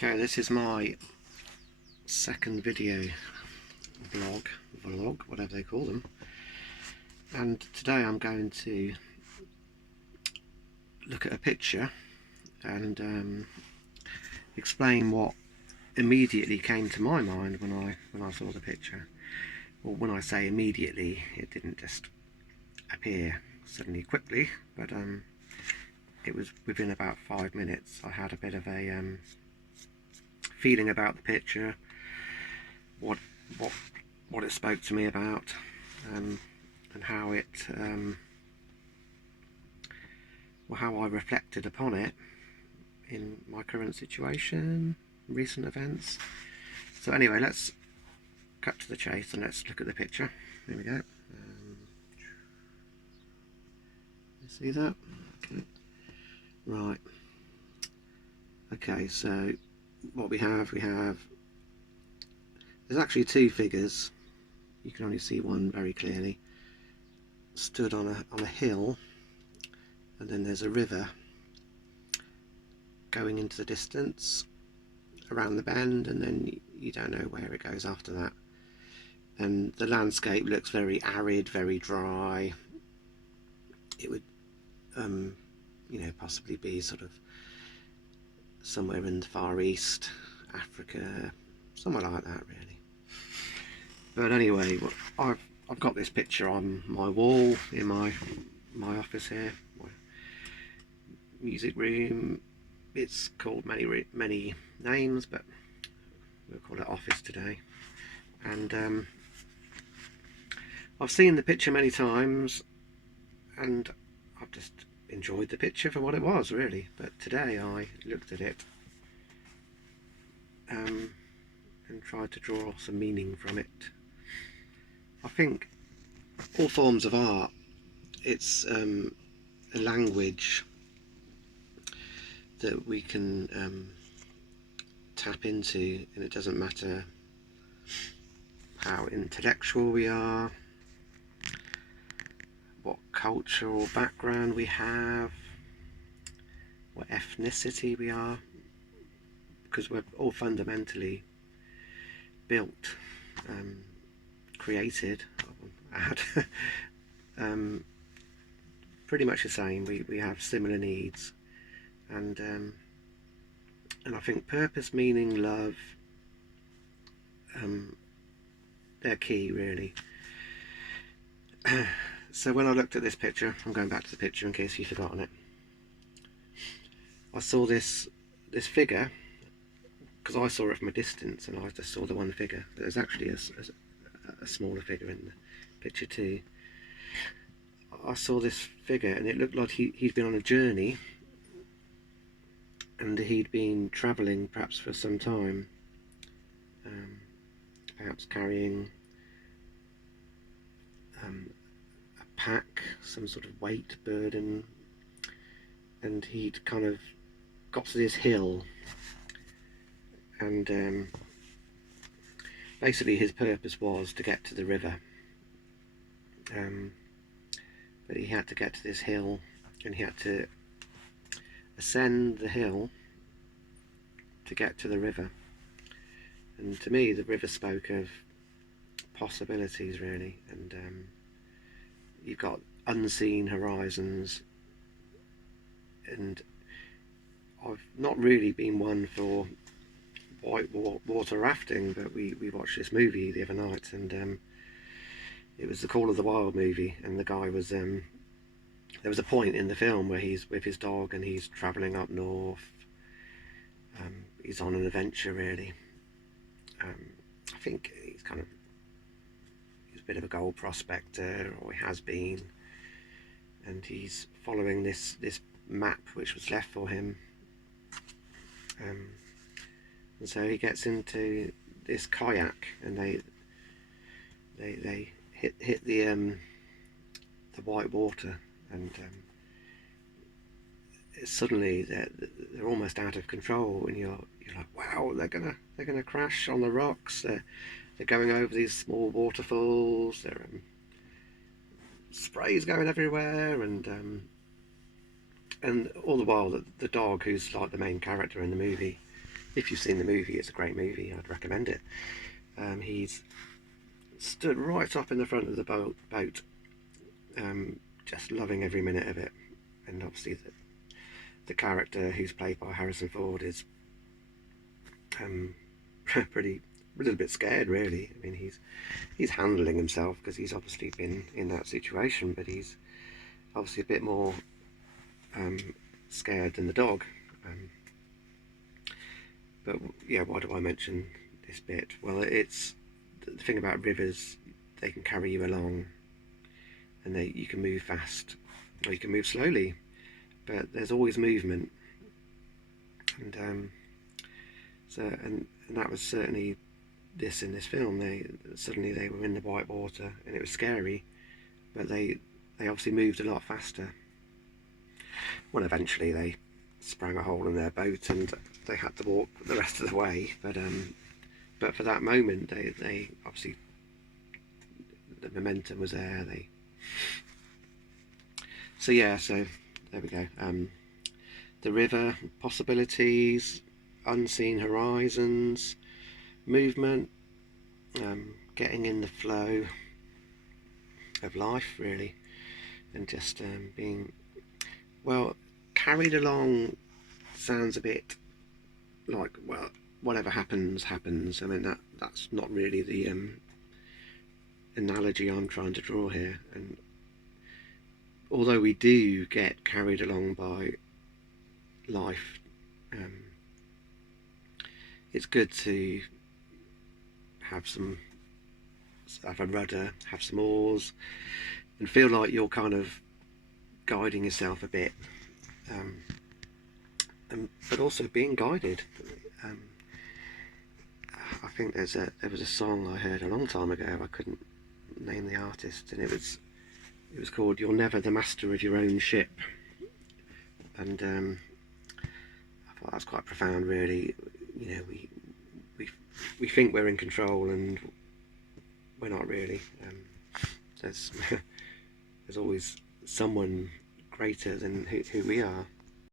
Okay, this is my second video vlog, whatever they call them, and today I'm going to look at a picture and explain what immediately came to my mind when I saw the picture. Well, when I say immediately, it didn't just appear suddenly quickly, but it was within about 5 minutes. I had a bit of a feeling about the picture, what it spoke to me about, and how it how I reflected upon it in my current situation, recent events. So anyway, let's cut to the chase and let's look at the picture. Here we go. You see that? Okay. Right. Okay, so what we have, there's actually two figures. You can only see one very clearly. Stood on a hill, and then there's a river going into the distance around the bend, and then you don't know where it goes after that. And the landscape looks very arid, very dry. It would possibly be sort of somewhere in the Far East, Africa, somewhere like that really. But anyway, I've got this picture on my wall in my office here, my music room. It's called many names, but we'll call it office today. And I've seen the picture many times, and I've just enjoyed the picture for what it was, really. But today I looked at it and tried to draw some meaning from it. I think all forms of art, it's a language that we can tap into, and it doesn't matter how intellectual we are, what cultural background we have, what ethnicity we are, because we're all fundamentally built, created, pretty much the same. We have similar needs, and I think purpose, meaning, love, they're key, really. So when I looked at this picture, I'm going back to the picture in case you've forgotten it, I saw this figure, because I saw it from a distance and I just saw the one figure. There's actually a smaller figure in the picture too. I saw this figure and it looked like he'd been on a journey, and he'd been travelling perhaps for some time, perhaps carrying a pack, some sort of weight burden, and he'd kind of got to this hill, and basically his purpose was to get to the river, but he had to get to this hill, and he had to ascend the hill to get to the river. And to me, the river spoke of possibilities, really, and you've got unseen horizons, and I've not really been one for white water rafting, but we watched this movie the other night, and it was the Call of the Wild movie, and the guy was there was a point in the film where he's with his dog and he's travelling up north. He's on an adventure, really. I think he's a bit of a gold prospector, or he has been, and he's following this map which was left for him, and so he gets into this kayak, and they hit the white water, and suddenly they're almost out of control, and you're like, wow, they're gonna crash on the rocks. They're going over these small waterfalls. There sprays going everywhere, and all the while the dog, who's like the main character in the movie, If you've seen the movie, it's a great movie. I'd recommend it. He's stood right up in the front of the boat, just loving every minute of it. And obviously the character who's played by Harrison Ford is pretty a little bit scared, really. I mean, he's handling himself because he's obviously been in that situation, but he's obviously a bit more scared than the dog. But yeah, why do I mention this bit? Well, it's the thing about rivers, they can carry you along, and you can move fast or you can move slowly, but there's always movement. And and that was certainly this in this film. Suddenly they were in the white water and it was scary, but they obviously moved a lot faster. Well, eventually they sprang a hole in their boat and they had to walk the rest of the way. But for that moment, they obviously, the momentum was there. So there we go. The river, possibilities, unseen horizons, movement, getting in the flow of life, really, and just being, well, carried along sounds a bit like, well, whatever happens happens. I mean, that's not really the analogy I'm trying to draw here. And although we do get carried along by life, it's good to have a rudder, have some oars, and feel like you're kind of guiding yourself a bit, but also being guided. I think there was a song I heard a long time ago. I couldn't name the artist, and it was called "You're Never the Master of Your Own Ship," and I thought that's quite profound, really. You know, we think we're in control, and we're not really. There's there's always someone greater than who we are.